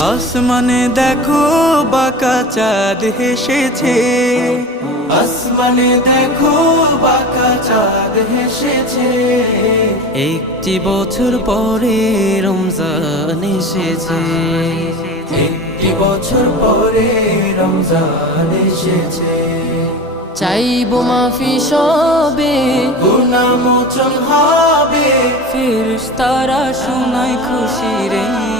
আসমানে দেখো বাঁকা চাঁদ হেসেছে, আসমানে দেখো বাঁকা চাঁদ হেসেছে। একটি বছর পরে রমজান এসেছে, একটি বছর পরে রমজান এসেছে। চাইবো মাফি সবে, গুনাহ মোচন হবে, ফেরেশতারা শোনায় খুশির এই